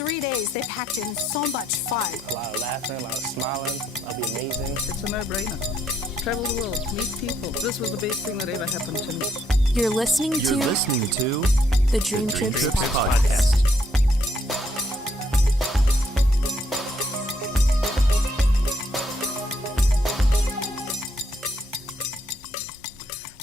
3 days, they packed in so much fun. A lot of laughing, a lot of smiling. That'll be amazing. It's a no-brainer. Travel the world, meet people. This was the best thing that ever happened to me. You're listening to the DreamTrips Podcast.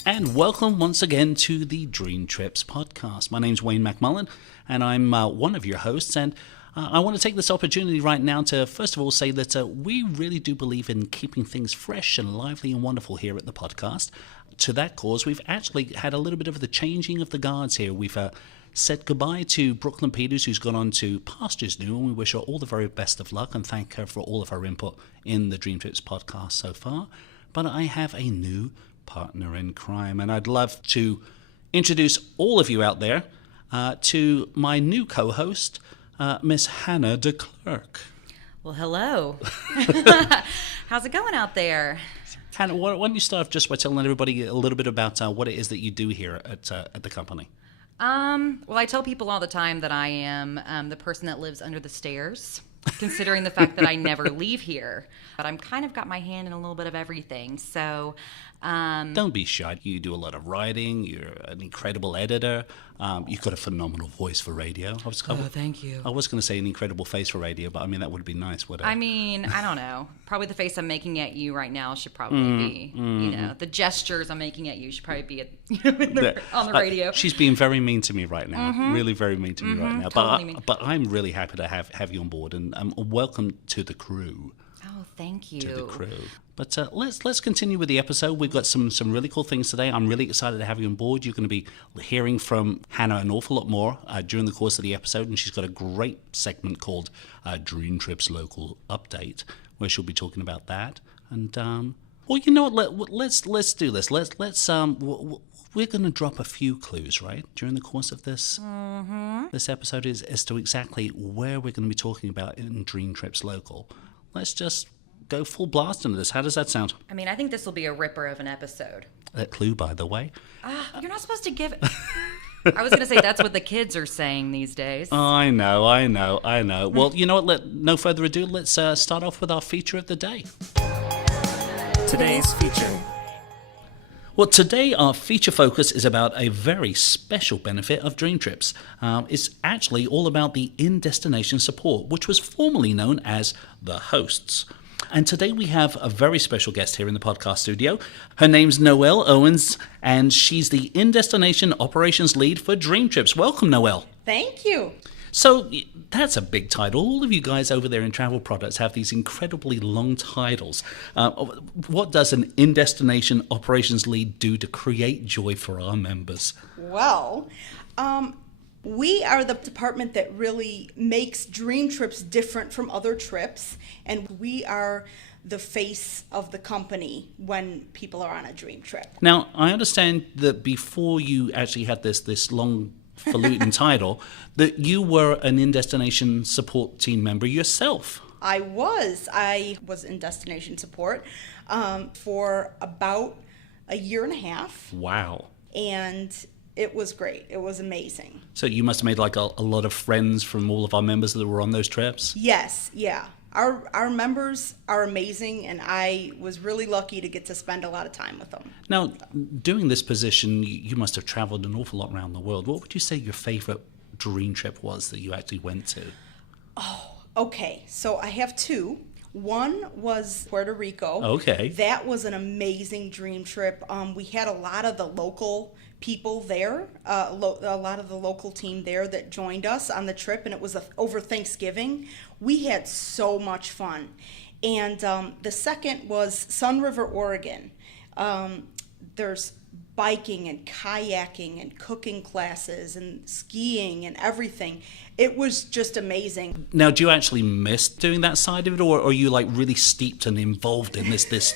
And welcome once again to the DreamTrips Podcast. My name's Wayne McMullen, and I'm one of your hosts. And I want to take this opportunity right now to, first of all, say that we really do believe in keeping things fresh and lively and wonderful here at the podcast. To that cause, we've actually had a little bit of the changing of the guards here. We've said goodbye to Brooklyn Peters, who's gone on to pastures new, and we wish her all the very best of luck and thank her for all of her input in the DreamTrips Podcast so far. But I have a new partner in crime, and I'd love to introduce all of you out there to my new co-host, Miss Hannah DeClerc. Well, hello. How's it going out there? Hannah, why don't you start off just by telling everybody a little bit about what it is that you do here at the company? Well, I tell people all the time that I am the person that lives under the stairs, considering the fact that I never leave here. But I'm kind of got my hand in a little bit of everything, so... Don't be shy. You do a lot of writing. You're an incredible editor. You've got a phenomenal voice for radio. Thank you. I was going to say an incredible face for radio, but I mean, that would be nice, wouldn't it? I mean, I don't know. Probably the face I'm making at you right now should probably be, you know, the gestures I'm making at you should probably be on the radio. She's being very mean to me right now. Really very mean to me right now. Totally but I'm really happy to have you on board, and welcome to the crew. Oh, thank you. To the crew. But let's continue with the episode. We've got some really cool things today. I'm really excited to have you on board. You're going to be hearing from Hannah an awful lot more during the course of the episode, and she's got a great segment called DreamTrips Local Update, where she'll be talking about that. And well, you know what? Let's do this. We're going to drop a few clues, right, during the course of this this episode as to exactly where we're going to be talking about in DreamTrips Local. Let's just go full blast into this. How does that sound? I mean, I think this will be a ripper of an episode. That clue, by the way. You're not supposed to give it. I was going to say that's what the kids are saying these days. I know. Well, you know what? No further ado, let's start off with our feature of the day. Today's feature. Well, today our feature focus is about a very special benefit of DreamTrips. It's actually all about the Indestination support, which was formerly known as the hosts. And today we have a very special guest here in the podcast studio. Her name's Noelle Owens, and she's the Indestination operations lead for DreamTrips. Welcome, Noelle. Thank you. So that's a big title. All of you guys over there in travel products have these incredibly long titles. What does an Indestination operations lead do to create joy for our members? Well, we are the department that really makes DreamTrips different from other trips, and we are the face of the company when people are on a dream trip. Now, I understand that before you actually had this long falutin title, that you were an Indestination support team member yourself. I was in destination support for about a year and a half. Wow. And it was great. It was amazing. So you must have made like a lot of friends from all of our members that were on those trips? Yes, yeah. Our members are amazing, and I was really lucky to get to spend a lot of time with them. Now, doing this position, you must have traveled an awful lot around the world. What would you say your favorite dream trip was that you actually went to? Oh, okay. So I have two. One was Puerto Rico. Okay. That was an amazing dream trip. We had a lot of the local people there, a lot of the local team there that joined us on the trip, and it was over Thanksgiving. We had so much fun. And the second was Sun River, Oregon. There's biking and kayaking and cooking classes and skiing and everything. It was just amazing. Now, do you actually miss doing that side of it, or are you like really steeped and involved in this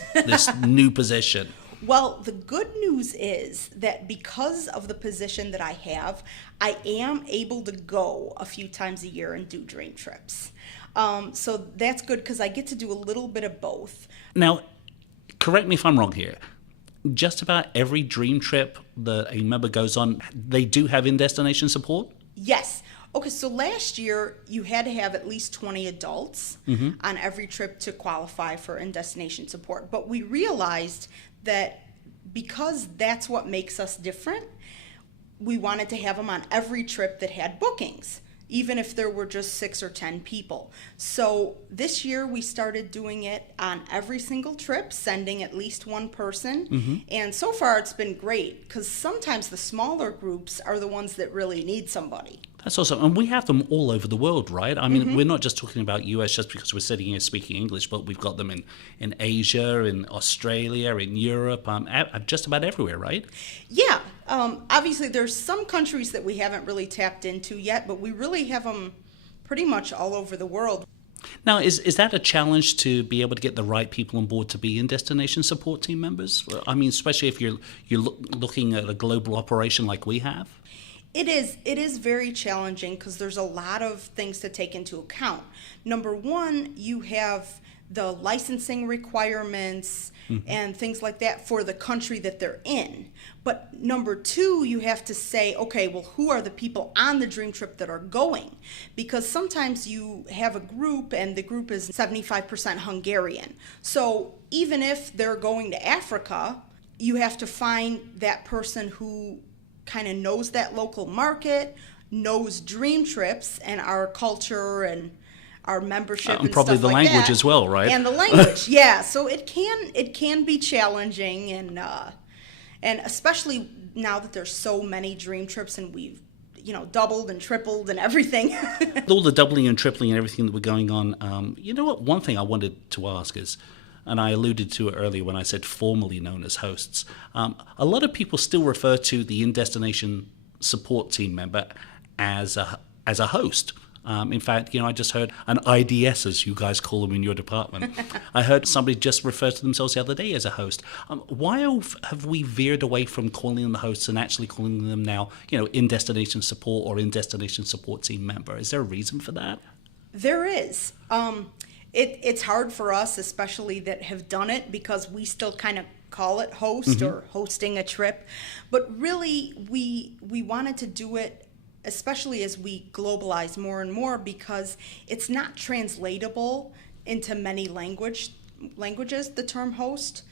new position? Well, the good news is that because of the position that I have, I am able to go a few times a year and do dream trips. So that's good because I get to do a little bit of both. Now, correct me if I'm wrong here. Just about every dream trip that a member goes on, they do have in-destination support? Yes. Okay, so last year you had to have at least 20 adults on every trip to qualify for Indestination support. But we realized that because that's what makes us different, we wanted to have them on every trip that had bookings, even if there were just 6 or 10 people. So this year we started doing it on every single trip, sending at least one person. And so far it's been great, because sometimes the smaller groups are the ones that really need somebody. That's awesome. And we have them all over the world, right? I mean, we're not just talking about US just because we're sitting here speaking English, but we've got them in Asia, in Australia, in Europe, just about everywhere, right? Yeah. Obviously, there's some countries that we haven't really tapped into yet, but we really have them pretty much all over the world. Now, is that a challenge to be able to get the right people on board to be in Destination support team members? I mean, especially if you're looking at a global operation like we have? It is very challenging because there's a lot of things to take into account. Number one, you have the licensing requirements and things like that for the country that they're in. But number two, you have to say, okay, well, who are the people on the dream trip that are going? Because sometimes you have a group and the group is 75% Hungarian. So even if they're going to Africa, you have to find that person who kind of knows that local market, knows dream trips and our culture and our membership and probably stuff the like language that. as well, right? And the language, yeah. So it can be challenging, and especially now that there's so many dream trips and we've doubled and tripled and everything. All the doubling and tripling and everything that we're going on. You know what? One thing I wanted to ask is, and I alluded to it earlier when I said formerly known as hosts. A lot of people still refer to the In-Destination support team member as a host. In fact, I just heard an IDS, as you guys call them in your department. I heard somebody just refer to themselves the other day as a host. Why have we veered away from calling them the hosts and actually calling them now, In-Destination support or In-Destination support team member? Is there a reason for that? There is. It's hard for us, especially that have done it, because we still kind of call it host or hosting a trip. But really, we wanted to do it, especially as we globalize more and more, because it's not translatable into many languages, the term host.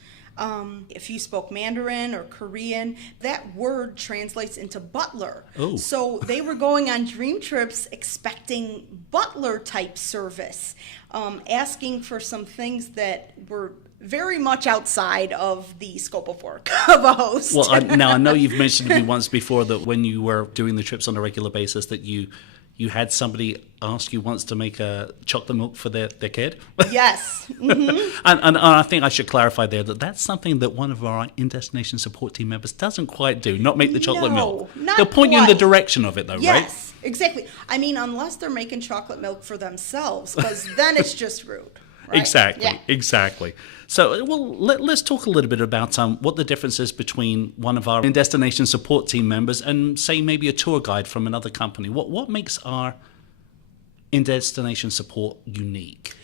If you spoke Mandarin or Korean, that word translates into butler. Oh. So they were going on dream trips expecting butler type service, asking for some things that were very much outside of the scope of work of a host. Well, now I know you've mentioned to me once before that when you were doing the trips on a regular basis that you had somebody ask you once to make a chocolate milk for their kid. Yes. And I think I should clarify there that that's something that one of our In-Destination support team members doesn't quite do, not make the chocolate milk. Not They'll point you in the quite. direction of it though, right? Yes, exactly. I mean, unless they're making chocolate milk for themselves, because then it's just rude. Right? Exactly. So, well, let's talk a little bit about what the difference is between one of our In-Destination support team members and, say, maybe a tour guide from another company. What makes our In-Destination support unique?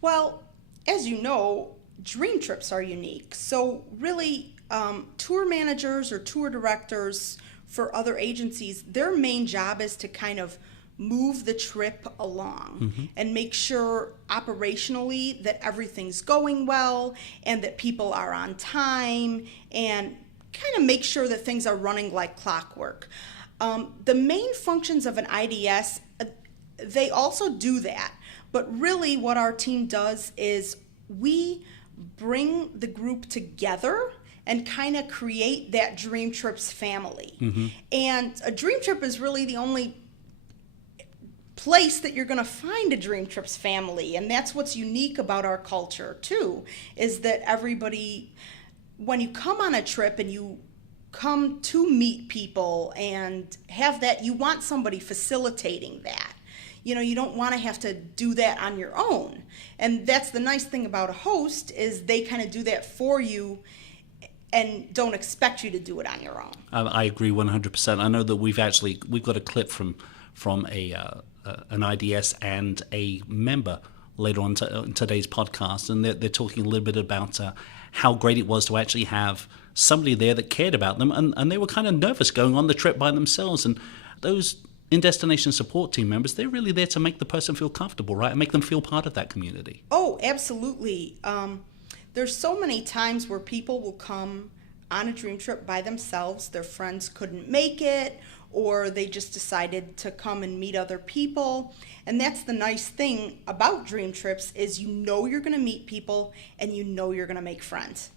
Well, as you know, dream trips are unique. So really, tour managers or tour directors for other agencies, their main job is to kind of move the trip along and make sure operationally that everything's going well and that people are on time, and kind of make sure that things are running like clockwork. The main functions of an IDS, they also do that, but really what our team does is we bring the group together and kind of create that Dream Trips family. And a Dream Trip is really the only place that you're going to find a Dream Trips family, and that's what's unique about our culture too, is that everybody, when you come on a trip and you come to meet people and have that, you want somebody facilitating that. You don't want to have to do that on your own, and that's the nice thing about a host, is they kind of do that for you and don't expect you to do it on your own. I agree 100%. I know that we've got a clip from an IDS and a member later on in today's podcast, and they're talking a little bit about how great it was to actually have somebody there that cared about them, and they were kind of nervous going on the trip by themselves, and those Indestination support team members, they're really there to make the person feel comfortable, right? And make them feel part of that community. Oh, absolutely. There's so many times where people will come on a dream trip by themselves. Their friends couldn't make it, or they just decided to come and meet other people. And that's the nice thing about dream trips is you're going to meet people and you're going to make friends.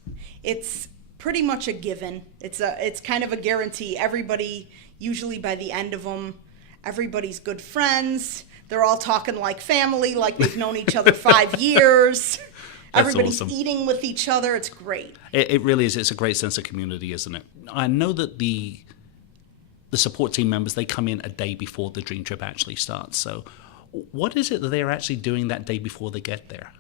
It's pretty much a given. It's kind of a guarantee. Everybody, usually by the end of them, everybody's good friends. They're all talking like family, like they've known each other 5 years. That's Everybody's awesome. eating with each other. It's great. It really is. It's a great sense of community, isn't it? I know that the support team members, they come in a day before the dream trip actually starts. So what is it that they're actually doing that day before they get there?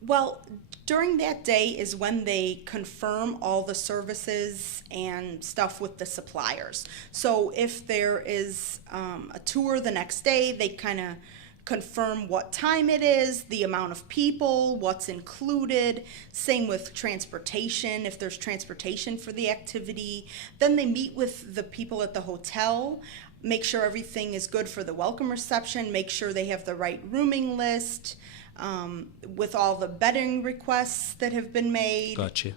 Well, during that day is when they confirm all the services and stuff with the suppliers. So if there is a tour the next day, they kind of confirm what time it is, the amount of people, what's included. Same with transportation, if there's transportation for the activity. Then they meet with the people at the hotel, make sure everything is good for the welcome reception, make sure they have the right rooming list, with all the bedding requests that have been made. Gotcha.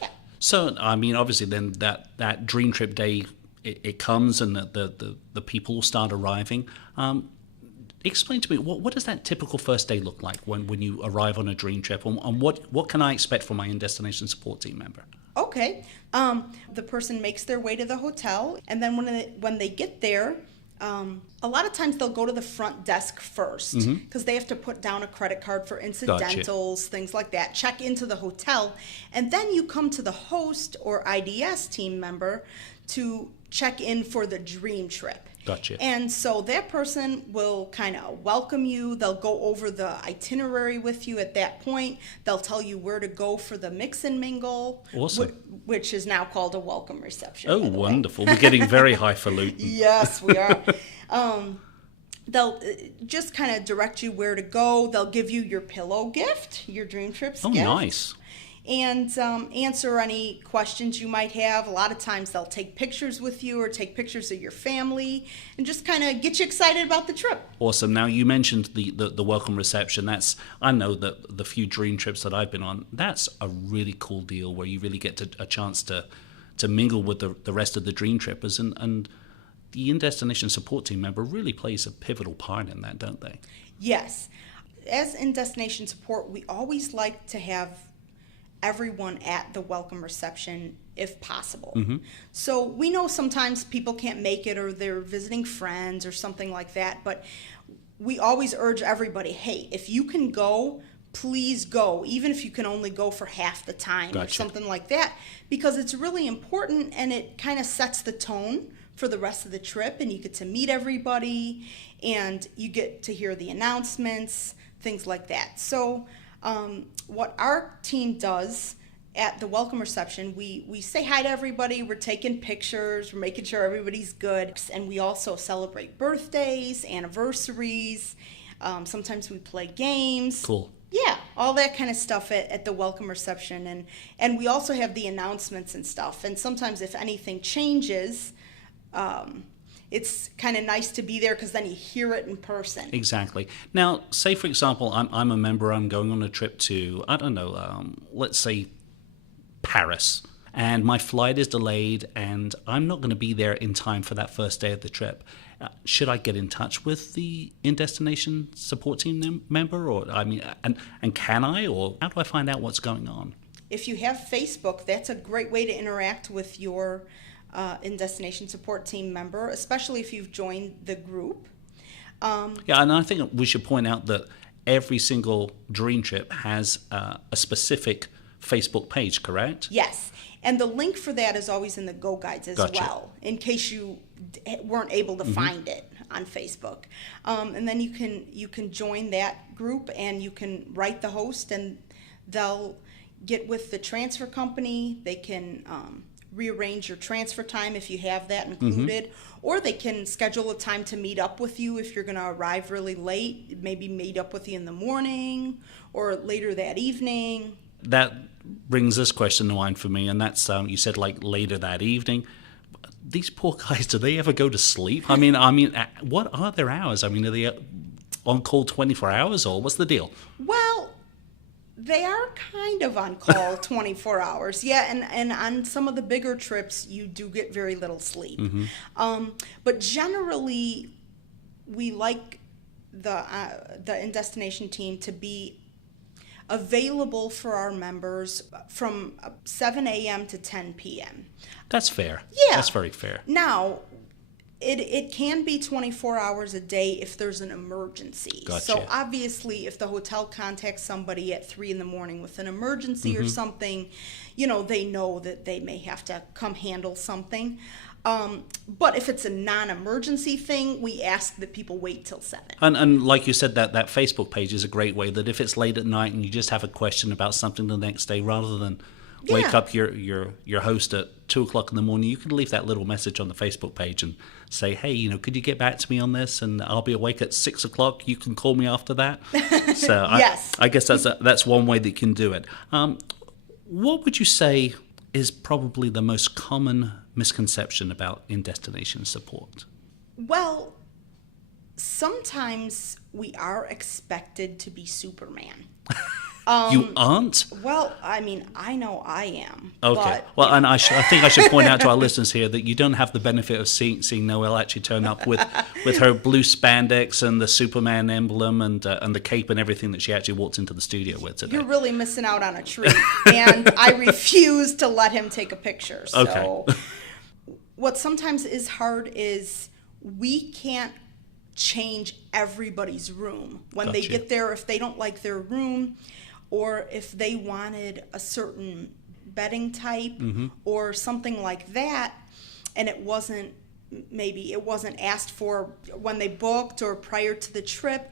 Yeah. So, I mean, obviously then that dream trip day, it comes and the people start arriving. Explain to me, what does that typical first day look like when you arrive on a dream trip, and what can I expect from my Indestination support team member? Okay. The person makes their way to the hotel, and then when they get there, a lot of times they'll go to the front desk first because they have to put down a credit card for incidentals, things like that, check into the hotel, and then you come to the host or IDS team member to check in for the dream trip. Gotcha. And so that person will kind of welcome you. They'll go over the itinerary with you at that point. They'll tell you where to go for the mix and mingle, Awesome. which is now called a welcome reception. Oh, by the way. wonderful. We're getting very highfalutin. Yes, we are. They'll just kind of direct you where to go. They'll give you your pillow gift, your Dream Trips Oh, gift. nice. And answer any questions you might have. A lot of times they'll take pictures with you or take pictures of your family and just kind of get you excited about the trip. Awesome. Now, you mentioned the welcome reception. I know that the few dream trips that I've been on, that's a really cool deal where you really get a chance to mingle with the rest of the dream trippers. And the Indestination support team member really plays a pivotal part in that, don't they? Yes. As Indestination support, we always like to have everyone at the welcome reception if possible. Mm-hmm. So we know sometimes people can't make it or they're visiting friends or something like that, but we always urge everybody, hey, if you can go, please go, even if you can only go for half the time or Gotcha. something like that, because it's really important and it kind of sets the tone for the rest of the trip, and you get to meet everybody and you get to hear the announcements, things like that. So what our team does at the welcome reception, we say hi to everybody, we're taking pictures, we're making sure everybody's good, and we also celebrate birthdays, anniversaries, sometimes we play games. Cool. Yeah, all that kind of stuff at the welcome reception, and we also have the announcements and stuff, and sometimes if anything changes, it's kind of nice to be there because then you hear it in person. Exactly. Now, say, for example, I'm a member, I'm going on a trip to, I don't know, let's say Paris, and my flight is delayed, and I'm not going to be there in time for that first day of the trip. Should I get in touch with the Indestination support team member, or and can I, or how do I find out what's going on? If you have Facebook, that's a great way to interact with your Indestination support team member, especially if you've joined the group. Yeah, and I think we should point out that every single dream trip has a specific Facebook page, correct? Yes, and the link for that is always in the Go Guides as Gotcha. well, in case you weren't able to find it on Facebook. And then you can join that group, and you can write the host, and they'll get with the transfer company. They can rearrange your transfer time if you have that included, or they can schedule a time to meet up with you if you're going to arrive really late, maybe meet up with you in the morning or later that evening. That brings this question to mind for me, and that's you said like later that evening. these poor guys, do they ever go to sleep? I mean, what are their hours? I mean, are they on call 24 hours or what's the deal? Well, they are kind of on call 24 hours. Yeah, and on some of the bigger trips, you do get very little sleep. But generally, we like the Indestination team to be available for our members from 7 a.m. to 10 p.m. That's fair. Yeah. That's very fair. Now, it can be 24 hours a day if there's an emergency. Gotcha. So obviously, if the hotel contacts somebody at 3 in the morning with an emergency or something, they know that they may have to come handle something. But if it's a non-emergency thing, we ask that people wait till 7. And like you said, that Facebook page is a great way that if it's late at night and you just have a question about something the next day, rather than wake up your host at 2 o'clock in the morning, you can leave that little message on the Facebook page and say, hey, could you get back to me on this? And I'll be awake at 6 o'clock. You can call me after that. So Yes. I guess that's one way that you can do it. What would you say is probably the most common misconception about Indestination support? Well, sometimes we are expected to be Superman. You aren't? Well, I mean, I know I am. Okay. But, And I think I should point out to our listeners here that you don't have the benefit of seeing Noelle actually turn up with her blue spandex and the Superman emblem and the cape and everything that she actually walked into the studio with today. you're really missing out on a treat. And I refuse to let him take a picture. So Okay. what sometimes is hard is we can't change everybody's room. When they Gotcha. get there, if they don't like their room, or if they wanted a certain bedding type or something like that, and it wasn't asked for when they booked or prior to the trip,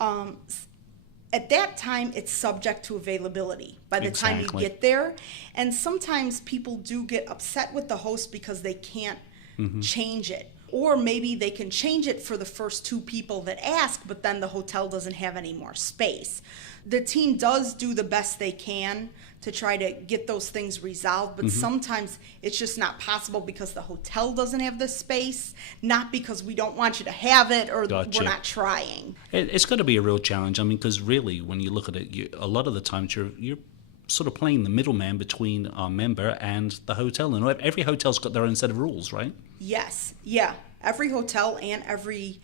at that time it's subject to availability by the time you Exactly. get there. And sometimes people do get upset with the host because they can't change it. Or maybe they can change it for the first 2 people that ask, but then the hotel doesn't have any more space. The team does do the best they can to try to get those things resolved, but sometimes it's just not possible because the hotel doesn't have the space, not because we don't want you to have it or Gotcha. we're not trying. It's got to be a real challenge. I mean, because really, when you look at it, a lot of the times you're sort of playing the middleman between our member and the hotel. And every hotel's got their own set of rules, right? Yes, yeah. Every hotel and every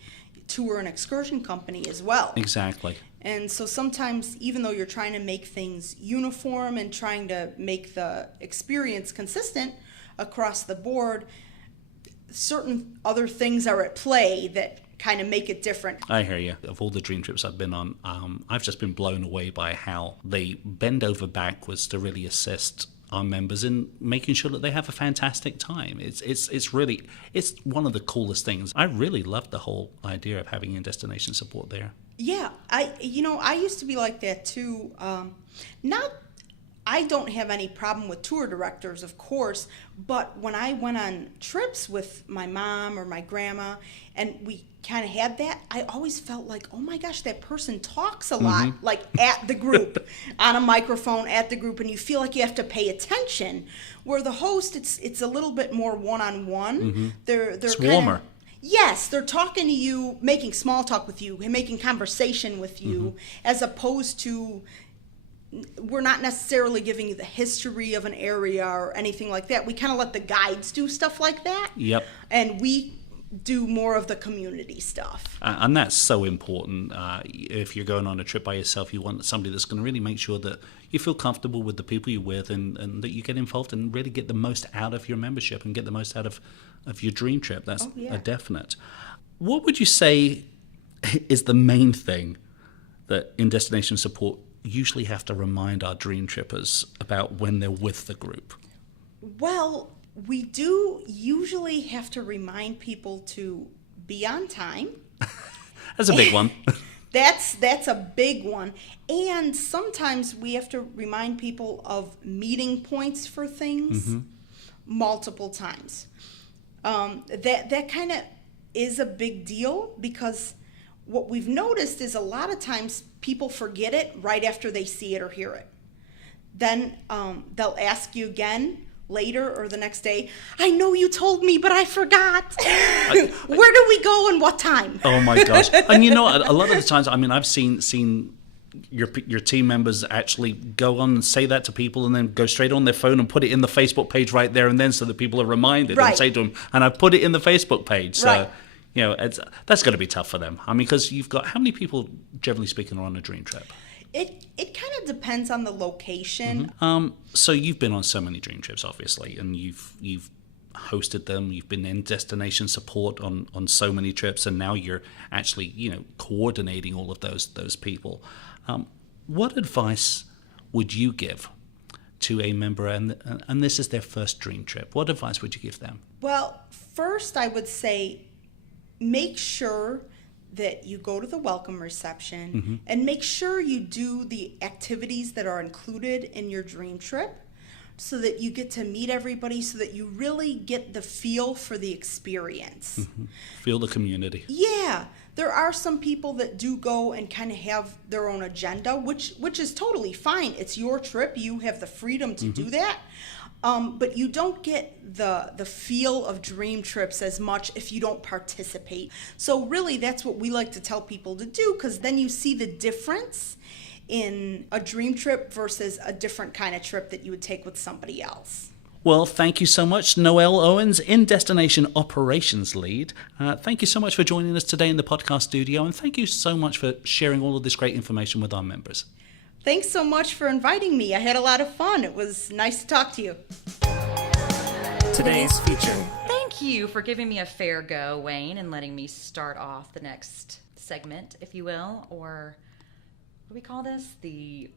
tour and excursion company as well. Exactly. And so sometimes, even though you're trying to make things uniform and trying to make the experience consistent across the board, certain other things are at play that kind of make it different. I hear you. Of all the dream trips I've been on, I've just been blown away by how they bend over backwards to really assist our members in making sure that they have a fantastic time. It's really one of the coolest things. I really love the whole idea of having Indestination support there. Yeah, I used to be like that too. I don't have any problem with tour directors, of course, but when I went on trips with my mom or my grandma and we kind of had that, I always felt like, oh my gosh, that person talks a lot, like at the group, on a microphone at the group, and you feel like you have to pay attention. Where the host, it's a little bit more one-on-one. It's warmer. Yes, they're talking to you, making small talk with you, making conversation with you, as opposed to, we're not necessarily giving you the history of an area or anything like that. We kind of let the guides do stuff like that. Yep. And we do more of the community stuff. And that's so important. If you're going on a trip by yourself, you want somebody that's going to really make sure that you feel comfortable with the people you're with and that you get involved and really get the most out of your membership and get the most out of your dream trip. That's a definite. What would you say is the main thing that Indestination support usually have to remind our dream trippers about when they're with the group? Well, we do usually have to remind people to be on time. That's a big one. That's a big one. And sometimes we have to remind people of meeting points for things multiple times. That kind of is a big deal because what we've noticed is a lot of times people forget it right after they see it or hear it. Then they'll ask you again later or the next day, I know you told me, but I forgot. Where do we go and what time? Oh my gosh. And you know, a lot of the times, I mean, I've seen your team members actually go on and say that to people and then go straight on their phone and put it in the Facebook page right there and then so that people are reminded and say to them, and I've put it in the Facebook page. So, you know, that's going to be tough for them. I mean, because you've got, how many people, generally speaking, are on a dream trip? It kind of depends on the location. So you've been on so many dream trips, obviously, and you've hosted them. You've been in destination support on so many trips, and now you're actually, you know, coordinating all of those people. What advice would you give to a member, and this is their first dream trip? What advice would you give them? Well, first I would say make sure that you go to the welcome reception and make sure you do the activities that are included in your dream trip so that you get to meet everybody, so that you really get the feel for the experience. Feel the community. Yeah. There are some people that do go and kind of have their own agenda, which is totally fine. It's your trip. You have the freedom to do that. But you don't get the feel of dream trips as much if you don't participate. So really, that's what we like to tell people to do, because then you see the difference in a dream trip versus a different kind of trip that you would take with somebody else. Well, thank you so much, Noelle Owens, Indestination Operations Lead. Thank you so much for joining us today in the podcast studio, and thank you so much for sharing all of this great information with our members. Thanks so much for inviting me. I had a lot of fun. It was nice to talk to you. Today's feature. Thank you for giving me a fair go, Wayne, and letting me start off the next segment, if you will, or what do we call this? The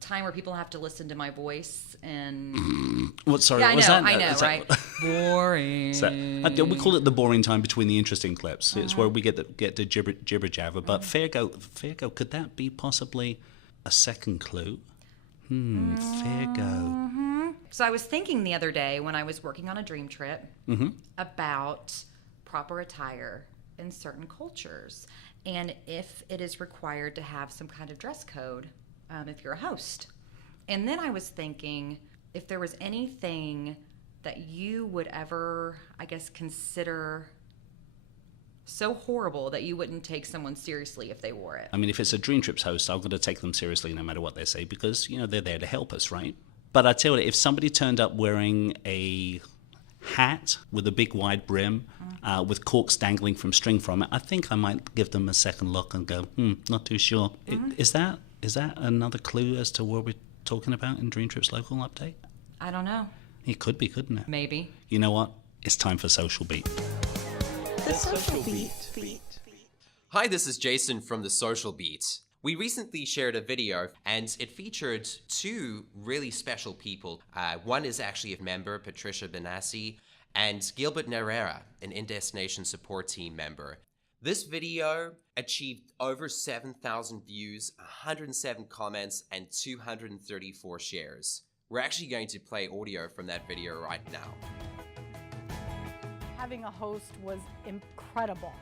time where people have to listen to my voice and... What? Sorry, yeah, what was that? I know, right? Boring. We call it the boring time between the interesting clips. It's where we get to jibber jabber. But fair go. Could that be possibly a second clue? Fair go. So I was thinking the other day when I was working on a dream trip about proper attire in certain cultures and if it is required to have some kind of dress code if you're a host. And then I was thinking if there was anything that you would ever, I guess, consider so horrible that you wouldn't take someone seriously if they wore it. I mean, if it's a Dream Trips host, I'm going to take them seriously no matter what they say because, you know, they're there to help us, right? But I tell you, if somebody turned up wearing a hat with a big wide brim with corks dangling from string from it, I think I might give them a second look and go, not too sure. Is that another clue as to what we're talking about in Dream Trips Local Update? I don't know. It could be, couldn't it? Maybe. You know what? It's time for Social Beat. The Social Beat. Hi, this is Jason from The Social Beat. We recently shared a video and it featured two really special people. One is actually a member, Patricia Benassi, and Gilbert Nerera, an Indestination support team member. This video achieved over 7,000 views, 107 comments, and 234 shares. We're actually going to play audio from that video right now. Having a host was incredible.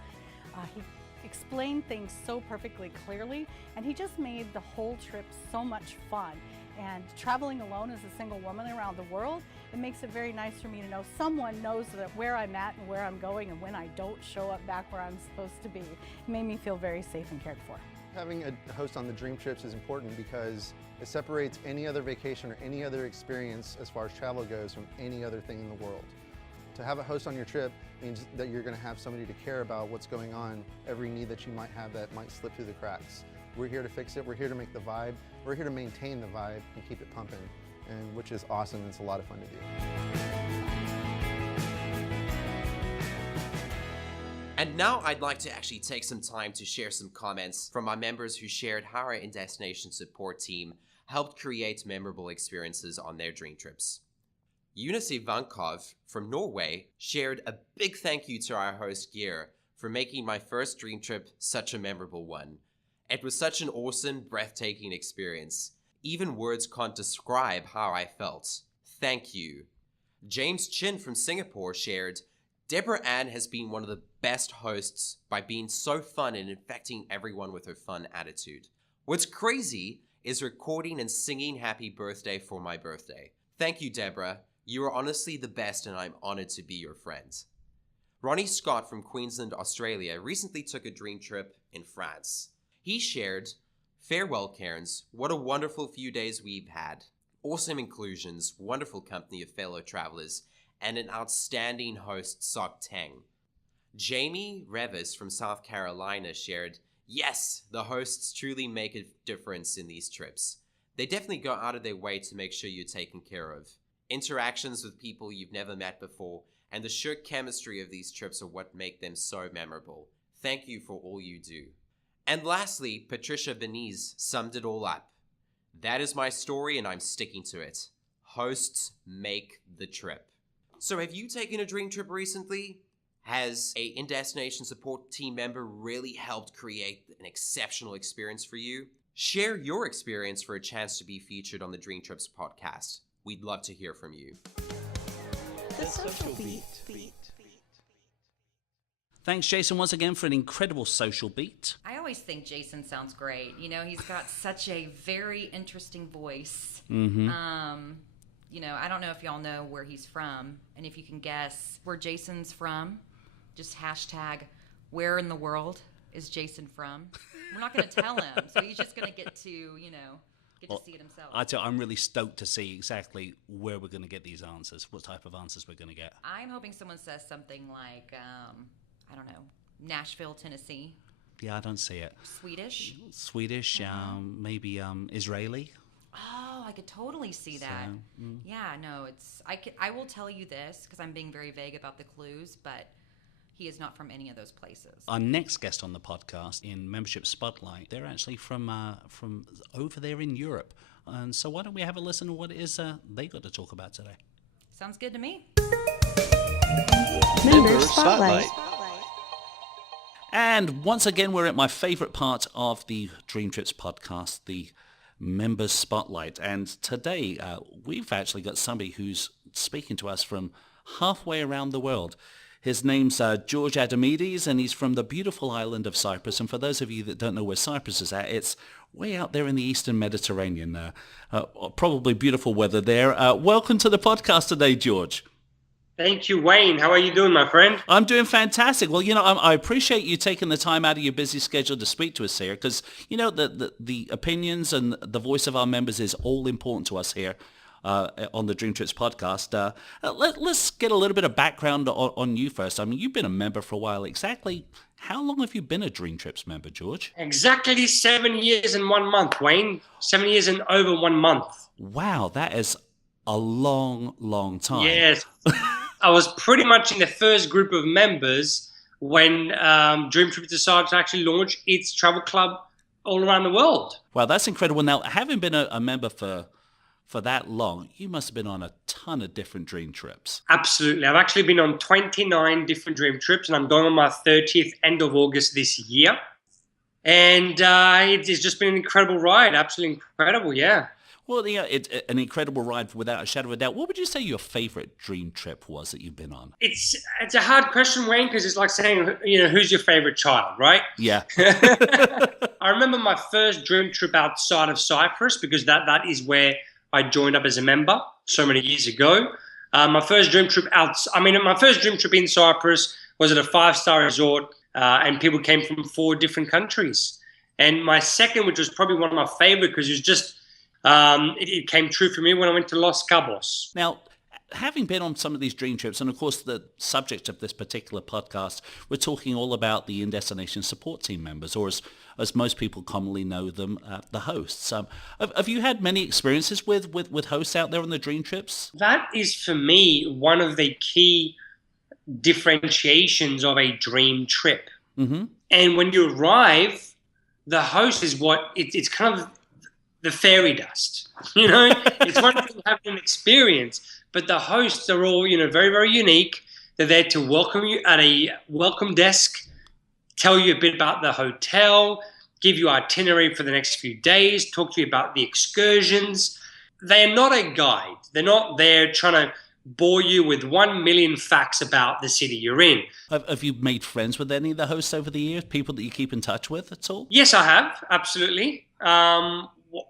He explained things so perfectly clearly, and he just made the whole trip so much fun. And traveling alone as a single woman around the world, it makes it very nice for me to know someone knows that where I'm at and where I'm going and when I don't show up back where I'm supposed to be. It made me feel very safe and cared for. Having a host on the Dream Trips is important because it separates any other vacation or any other experience as far as travel goes from any other thing in the world. To have a host on your trip means that you're going to have somebody to care about what's going on, every need that you might have that might slip through the cracks. We're here to fix it, we're here to make the vibe, we're here to maintain the vibe and keep it pumping, and which is awesome and it's a lot of fun to do. And now I'd like to actually take some time to share some comments from our members who shared how our Indestination support team helped create memorable experiences on their dream trips. Eunice Ivankov from Norway shared a big thank you to our host Geir for making my first dream trip such a memorable one. It was such an awesome, breathtaking experience. Even words can't describe how I felt. Thank you. James Chin from Singapore shared, Deborah Ann has been one of the best hosts by being so fun and infecting everyone with her fun attitude. What's crazy is recording and singing happy birthday for my birthday. Thank you, Deborah. You are honestly the best and I'm honored to be your friend. Ronnie Scott from Queensland, Australia recently took a dream trip in France. He shared, "Farewell Cairns, what a wonderful few days we've had. Awesome inclusions, wonderful company of fellow travelers, and an outstanding host, Sok Teng." Jamie Revis from South Carolina shared, "Yes, the hosts truly make a difference in these trips. They definitely go out of their way to make sure you're taken care of. Interactions with people you've never met before, and the sheer chemistry of these trips are what make them so memorable. Thank you for all you do." And lastly, Patricia Beniz summed it all up. "That is my story and I'm sticking to it. Hosts make the trip." So have you taken a dream trip recently? Has a Indestination support team member really helped create an exceptional experience for you? Share your experience for a chance to be featured on the DreamTrips podcast. We'd love to hear from you. The Social Beat. Thanks, Jason, once again for an incredible social beat. I always think Jason sounds great. You know, he's got such a very interesting voice. You know, I don't know if y'all know where he's from, and if you can guess where Jason's from, just hashtag where in the world is Jason from. We're not going to tell him, so he's just going to get to, you know, to see it himself. I'm really stoked to see exactly where we're going to get these answers, what type of answers we're going to get. I'm hoping someone says something like, I don't know, Nashville, Tennessee. Yeah, I don't see it. Swedish, maybe Israeli. Oh, I could totally see that. Yeah, no, I will tell you this because I'm being very vague about the clues, but he is not from any of those places. Our next guest on the podcast in Membership Spotlight, they're actually from over there in Europe. And so why don't we have a listen to what it is they got to talk about today? Sounds good to me. Member Spotlight. And once again, we're at my favorite part of the DreamTrips podcast, the Member Spotlight. And today, we've actually got somebody who's speaking to us from halfway around the world. His name's George Adamides, and he's from the beautiful island of Cyprus. And for those of you that don't know where Cyprus is at, it's way out there in the Eastern Mediterranean. Probably beautiful weather there. Welcome to the podcast today, George. Thank you, Wayne. How are you doing, my friend? I'm doing fantastic. Well, you know, I appreciate you taking the time out of your busy schedule to speak to us here because, you know, the opinions and the voice of our members is all important to us here on the DreamTrips podcast. Let's get a little bit of background on you first. I mean, you've been a member for a while. Exactly how long have you been a DreamTrips member, George? Exactly 7 years and 1 month, Wayne. 7 years and over 1 month. Wow, that is a long, long time. Yes. I was pretty much in the first group of members when DreamTrip decided to actually launch its travel club all around the world. Wow, that's incredible. Now, having been a member for that long, you must have been on a ton of different dream trips. Absolutely. I've actually been on 29 different dream trips, and I'm going on my 30th end of August this year. And it's just been an incredible ride. Absolutely incredible, yeah. Well, yeah, it's an incredible ride without a shadow of a doubt. What would you say your favorite dream trip was that you've been on? It's a hard question, Wayne, because it's like saying, you know, who's your favorite child, right? Yeah. I remember my first dream trip outside of Cyprus because that is where I joined up as a member so many years ago. My first dream trip in Cyprus was at a 5-star resort, and people came from 4 different countries. And my second, which was probably one of my favorite because it was just it came true for me when I went to Los Cabos. Now, having been on some of these dream trips, and of course the subject of this particular podcast, we're talking all about the Indestination support team members, or as most people commonly know them, the hosts. Have you had many experiences with hosts out there on the dream trips? That is, for me, one of the key differentiations of a dream trip. Mm-hmm. And when you arrive, the host is it's kind of the fairy dust, you know. It's one thing having an experience, but the hosts are all, you know, very, very unique. They're there to welcome you at a welcome desk, tell you a bit about the hotel, give you itinerary for the next few days, talk to you about the excursions. They're not a guide. They're not there trying to bore you with 1 million facts about the city you're in. Have you made friends with any of the hosts over the years, people that you keep in touch with at all? Yes, I have, absolutely.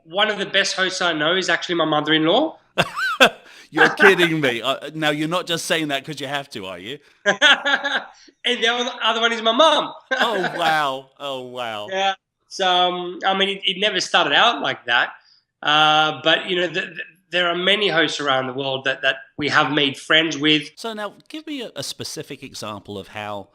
One of the best hosts I know is actually my mother-in-law. You're kidding me. Now, you're not just saying that because you have to, are you? And the other one is my mom. Oh, wow. Oh, wow. Yeah. So, I mean, it never started out like that. But, you know, there are many hosts around the world that we have made friends with. So now, give me a specific example of how,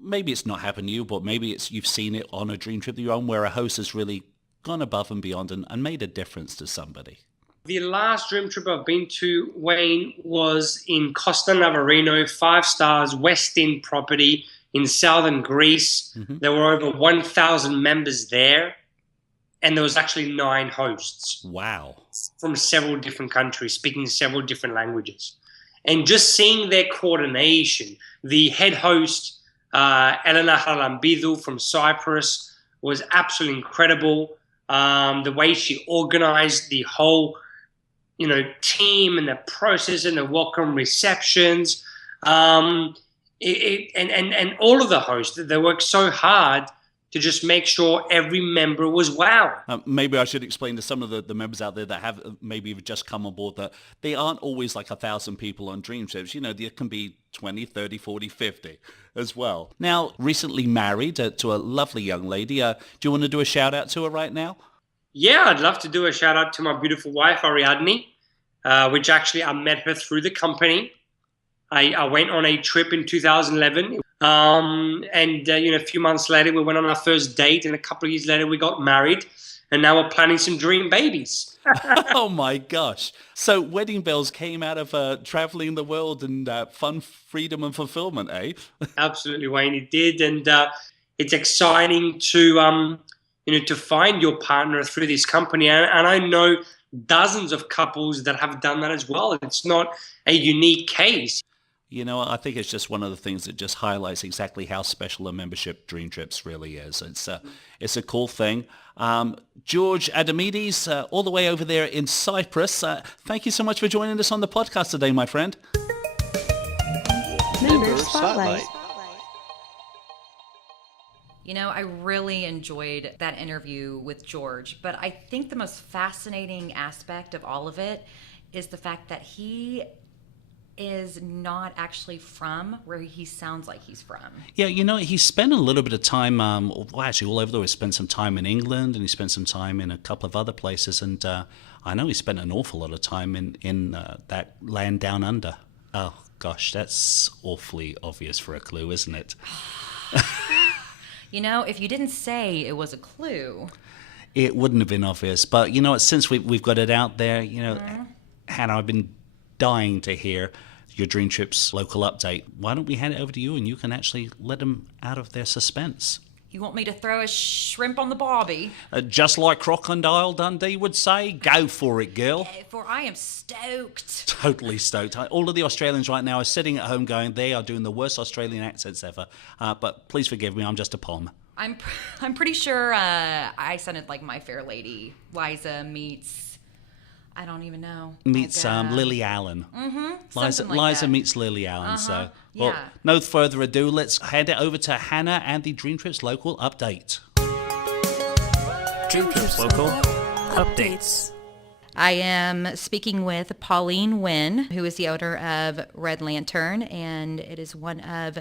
maybe it's not happened to you, but maybe it's you've seen it on a dream trip of your own where a host has really gone above and beyond and made a difference to somebody. The last dream trip I've been to, Wayne, was in Costa Navarino, 5 stars, West End property in southern Greece. Mm-hmm. There were over 1,000 members there, and there was actually 9 hosts. Wow. From several different countries, speaking several different languages. And just seeing their coordination, the head host, Elena Harambidu from Cyprus, was absolutely incredible. The way she organized the whole, you know, team and the process and the welcome receptions, and all of the hosts, they worked so hard to just make sure every member was wow. Maybe I should explain to some of the members out there that have maybe just come on board that they aren't always like 1,000 people on dream trips. You know, there can be 20, 30, 40, 50 as well. Now, recently married to a lovely young lady. Do you want to do a shout out to her right now? Yeah, I'd love to do a shout out to my beautiful wife, Ariadne, which actually I met her through the company. I went on a trip in 2011. You know, a few months later, we went on our first date, and a couple of years later, we got married, and now we're planning some dream babies. Oh my gosh! So wedding bells came out of traveling the world and fun, freedom, and fulfillment, eh? Absolutely, Wayne, it did, and it's exciting to to find your partner through this company, and I know dozens of couples that have done that as well. It's not a unique case. You know, I think it's just one of the things that just highlights exactly how special a membership Dream Trips really is. It's a cool thing. George Adamides, all the way over there in Cyprus, thank you so much for joining us on the podcast today, my friend. Member Spotlight. You know, I really enjoyed that interview with George, but I think the most fascinating aspect of all of it is the fact that he is not actually from where he sounds like he's from. Yeah, you know, he spent a little bit of time, actually all over the world. He spent some time in England, and he spent some time in a couple of other places, and I know he spent an awful lot of time in that land down under. Oh, gosh, that's awfully obvious for a clue, isn't it? You know, if you didn't say it was a clue, it wouldn't have been obvious. But, you know, since we've got it out there, you know, Hannah, I've been dying to hear your Dream Trips local update. Why don't we hand it over to you and you can actually let them out of their suspense? You want me to throw a shrimp on the barbie? Just like Crocodile Dundee would say, go for it, girl. For I am stoked. Totally stoked. All of the Australians right now are sitting at home going, they are doing the worst Australian accents ever. But please forgive me, I'm just a pom. I'm pretty sure I sounded like My Fair Lady. Liza meets... I don't even know. Meets Lily Allen. Mm-hmm. Liza meets Lily Allen. So, well, no further ado, let's hand it over to Hannah and the Dream Trips local update. Dream Trips local updates. I am speaking with Pauline Wynn, who is the owner of Red Lantern, and it is one of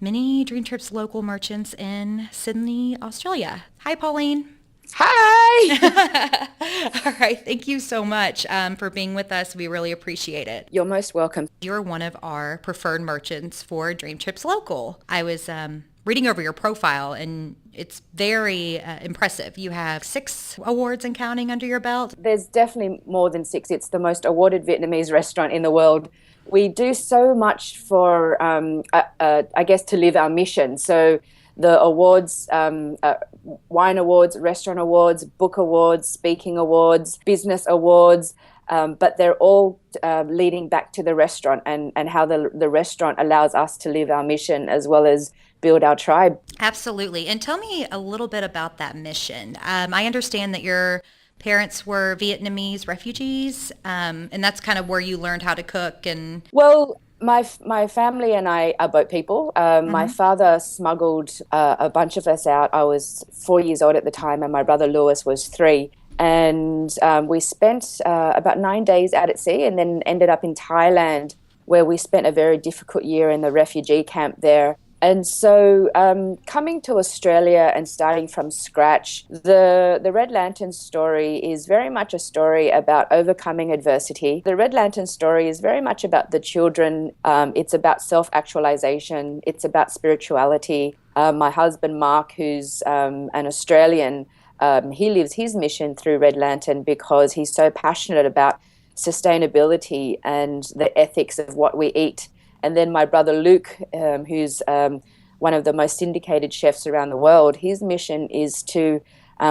many Dream Trips local merchants in Sydney, Australia. Hi, Pauline. Hi! All right. Thank you so much for being with us. We really appreciate it. You're most welcome. You're one of our preferred merchants for Dream Trips Local. I was reading over your profile, and it's very impressive. You have 6 awards and counting under your belt. There's definitely more than 6. It's the most awarded Vietnamese restaurant in the world. We do so much for, I guess, to live our mission. So the awards, wine awards, restaurant awards, book awards, speaking awards, business awards, but they're all leading back to the restaurant and how the restaurant allows us to live our mission as well as build our tribe. Absolutely. And tell me a little bit about that mission. I understand that your parents were Vietnamese refugees, and that's kind of where you learned how to cook. And well, my family and I are boat people. My father smuggled a bunch of us out. I was 4 years old at the time, and my brother Lewis was 3. And we spent about 9 days out at sea, and then ended up in Thailand, where we spent a very difficult year in the refugee camp there. And so coming to Australia and starting from scratch, the Red Lantern story is very much a story about overcoming adversity. The Red Lantern story is very much about the children. It's about self-actualization. It's about spirituality. My husband, Mark, who's an Australian, he lives his mission through Red Lantern because he's so passionate about sustainability and the ethics of what we eat. And then my brother Luke, who's one of the most syndicated chefs around the world, his mission is to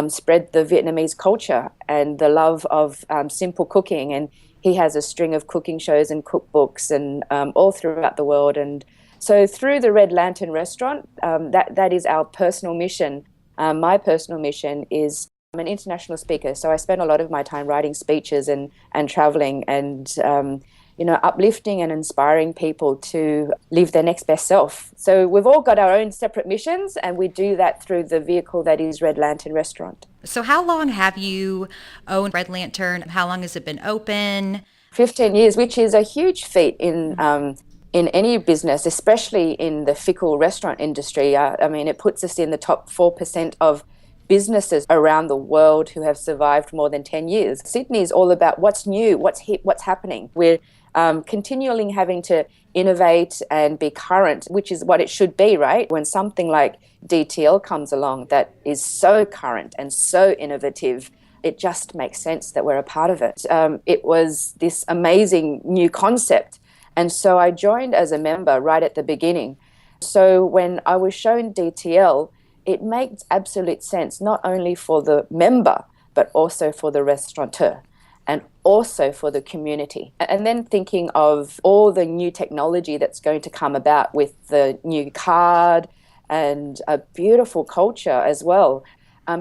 spread the Vietnamese culture and the love of simple cooking. And he has a string of cooking shows and cookbooks and all throughout the world. And so through the Red Lantern restaurant, that is our personal mission. My personal mission is I'm an international speaker, so I spend a lot of my time writing speeches and traveling and uplifting and inspiring people to live their next best self. So we've all got our own separate missions, and we do that through the vehicle that is Red Lantern Restaurant. So how long have you owned Red Lantern? How long has it been open? 15 years, which is a huge feat in any business, especially in the fickle restaurant industry. I mean, it puts us in the top 4% of businesses around the world who have survived more than 10 years. Sydney is all about what's new, what's hip, what's happening. We're continually having to innovate and be current, which is what it should be, right? When something like DTL comes along that is so current and so innovative, it just makes sense that we're a part of it. It was this amazing new concept. And so I joined as a member right at the beginning. So when I was shown DTL, it makes absolute sense, not only for the member, but also for the restaurateur and also for the community. And then thinking of all the new technology that's going to come about with the new card and a beautiful culture as well.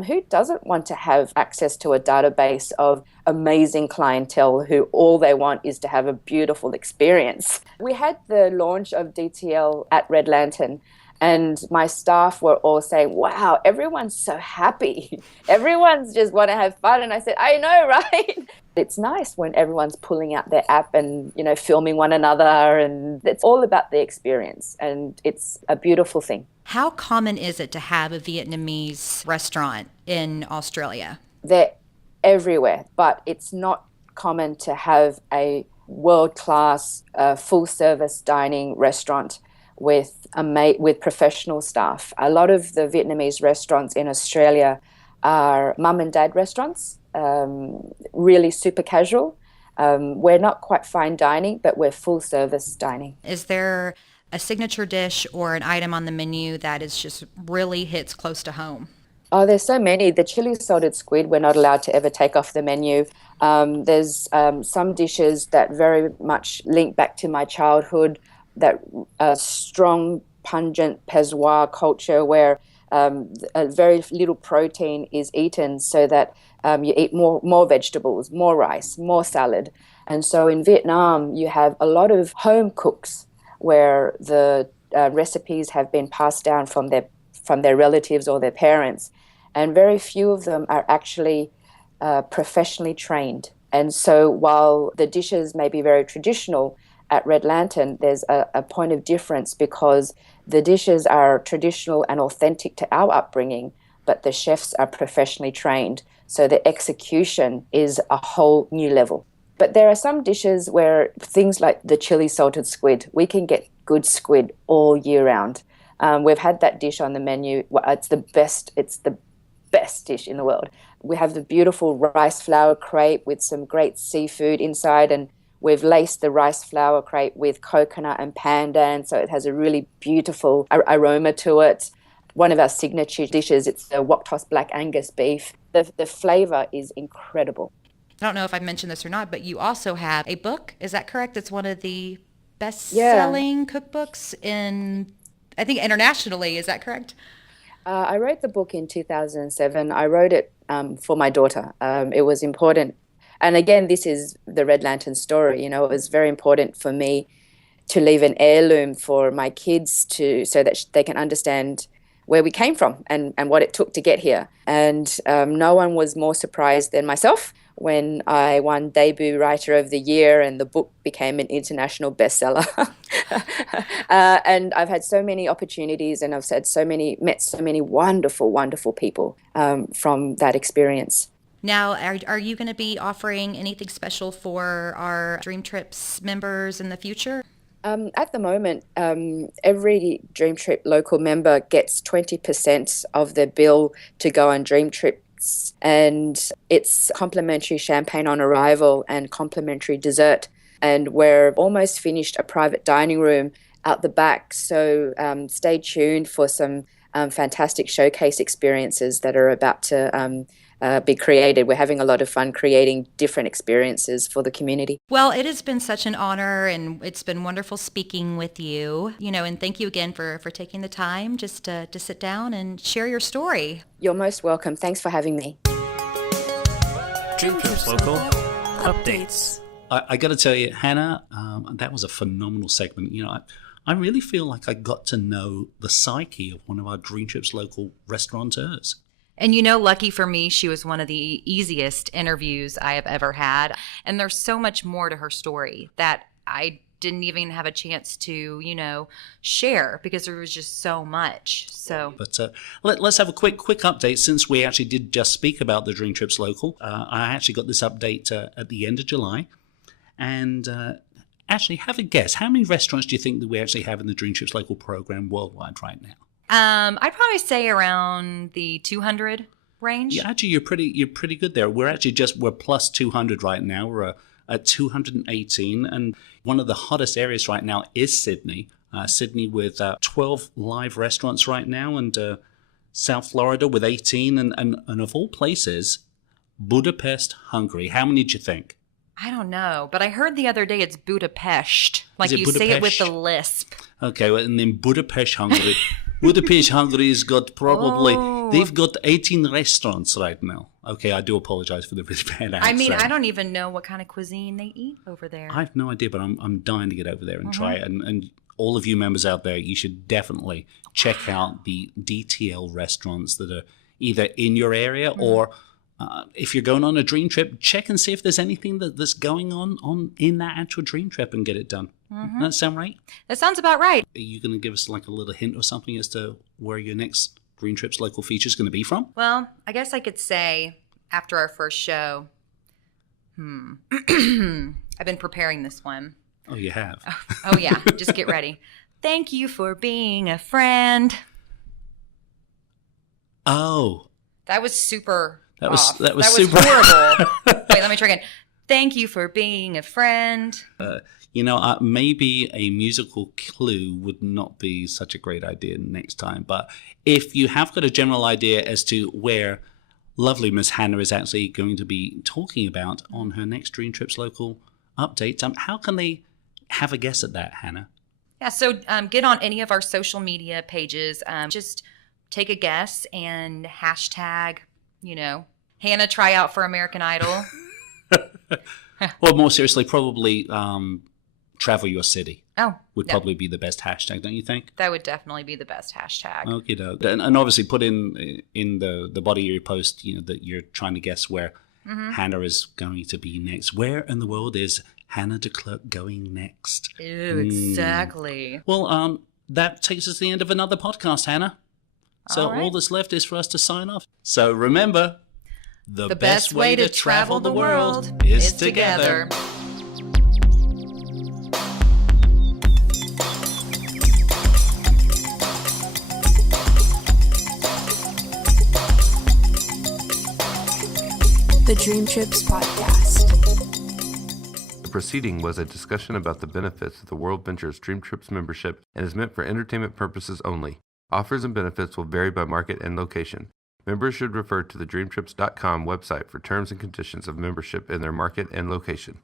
Who doesn't want to have access to a database of amazing clientele who all they want is to have a beautiful experience? We had the launch of DTL at Red Lantern, and my staff were all saying, wow, everyone's so happy. Everyone's just want to have fun. And I said, I know, right? It's nice when everyone's pulling out their app and, filming one another. And it's all about the experience. And it's a beautiful thing. How common is it to have a Vietnamese restaurant in Australia? They're everywhere, but it's not common to have a world-class full-service dining restaurant with professional staff. A lot of the Vietnamese restaurants in Australia are mum and dad restaurants, really super casual. We're not quite fine dining, but we're full service dining. Is there a signature dish or an item on the menu that is just really hits close to home? Oh, there's so many. The chili salted squid we're not allowed to ever take off the menu. There's some dishes that very much link back to my childhood, that strong, pungent Pezwa culture where very little protein is eaten so that you eat more vegetables, more rice, more salad. And so in Vietnam, you have a lot of home cooks where the recipes have been passed down from their relatives or their parents. And very few of them are actually professionally trained. And so while the dishes may be very traditional, at Red Lantern, there's a point of difference because the dishes are traditional and authentic to our upbringing, but the chefs are professionally trained. So the execution is a whole new level. But there are some dishes where things like the chili salted squid, we can get good squid all year round. We've had that dish on the menu. It's the best dish in the world. We have the beautiful rice flour crepe with some great seafood inside, and we've laced the rice flour crepe with coconut and pandan, so it has a really beautiful aroma to it. One of our signature dishes, it's the wok toss black Angus beef. The flavor is incredible. I don't know if I mentioned this or not, but you also have a book. Is that correct? It's one of the best-selling cookbooks I think internationally. Is that correct? I wrote the book in 2007. I wrote it for my daughter. It was important. And again, this is the Red Lantern story. It was very important for me to leave an heirloom for my kids so that they can understand where we came from and what it took to get here. And no one was more surprised than myself when I won Debut Writer of the Year and the book became an international bestseller. And I've had so many opportunities and I've met so many wonderful, wonderful people from that experience. Now, are you going to be offering anything special for our DreamTrips members in the future? At the moment, every DreamTrip local member gets 20% of their bill to go on DreamTrips, and it's complimentary champagne on arrival and complimentary dessert. And we're almost finished a private dining room out the back, so stay tuned for some fantastic showcase experiences that are about to be created. We're having a lot of fun creating different experiences for the community. Well, it has been such an honor, and it's been wonderful speaking with you, and thank you again for taking the time just to sit down and share your story. You're most welcome. Thanks for having me. DreamTrips Local Updates. I got to tell you, Hannah, that was a phenomenal segment. I really feel like I got to know the psyche of one of our DreamTrips local restaurateurs. And lucky for me, she was one of the easiest interviews I have ever had. And there's so much more to her story that I didn't even have a chance to, share because there was just so much. But let's have a quick update since we actually did just speak about the DreamTrips local. I actually got this update at the end of July. And actually, have a guess. How many restaurants do you think that we actually have in the DreamTrips local program worldwide right now? I'd probably say around the 200 range. Yeah, actually, you're pretty good there. We're plus 200 right now. We're at 218, and one of the hottest areas right now is Sydney. Sydney with 12 live restaurants right now, and South Florida with 18, and of all places, Budapest, Hungary. How many do you think? I don't know, but I heard the other day it's Budapest. Like you Budapest? say it with the lisp. Okay, well, and then Budapest, Hungary. Budapest, Hungary's got they've got 18 restaurants right now. Okay, I do apologize for the really bad accent. I mean, I don't even know what kind of cuisine they eat over there. I have no idea, but I'm dying to get over there and try it. And all of you members out there, you should definitely check out the DTL restaurants that are either in your area or if you're going on a dream trip, check and see if there's anything that's going on in that actual dream trip and get it done. Does that sound right? That sounds about right. Are you going to give us like a little hint or something as to where your next DreamTrips local feature is going to be from? Well, I guess I could say after our first show, I've been preparing this one. Oh, you have? Oh yeah. Just get ready. Thank you for being a friend. Oh. That was super That was super horrible. Wait, let me try again. Thank you for being a friend. Maybe a musical clue would not be such a great idea next time. But if you have got a general idea as to where lovely Miss Hannah is actually going to be talking about on her next DreamTrips local update, how can they have a guess at that, Hannah? Yeah, so get on any of our social media pages. Just take a guess and hashtag, Hannah tryout for American Idol. Well, more seriously, probably travel your city. Would no. probably be the best hashtag, don't you think? That would definitely be the best hashtag. Okay, and obviously put in the body of your post, that you're trying to guess where Hannah is going to be next. Where in the world is Hannah de Klerk going next? Ew, exactly. Well, that takes us to the end of another podcast, Hannah. So all that's left is for us to sign off. So remember, the best way to travel the world is together. The DreamTrips Podcast. The proceeding was a discussion about the benefits of the World Ventures DreamTrips membership and is meant for entertainment purposes only. Offers and benefits will vary by market and location. Members should refer to the DreamTrips.com website for terms and conditions of membership in their market and location.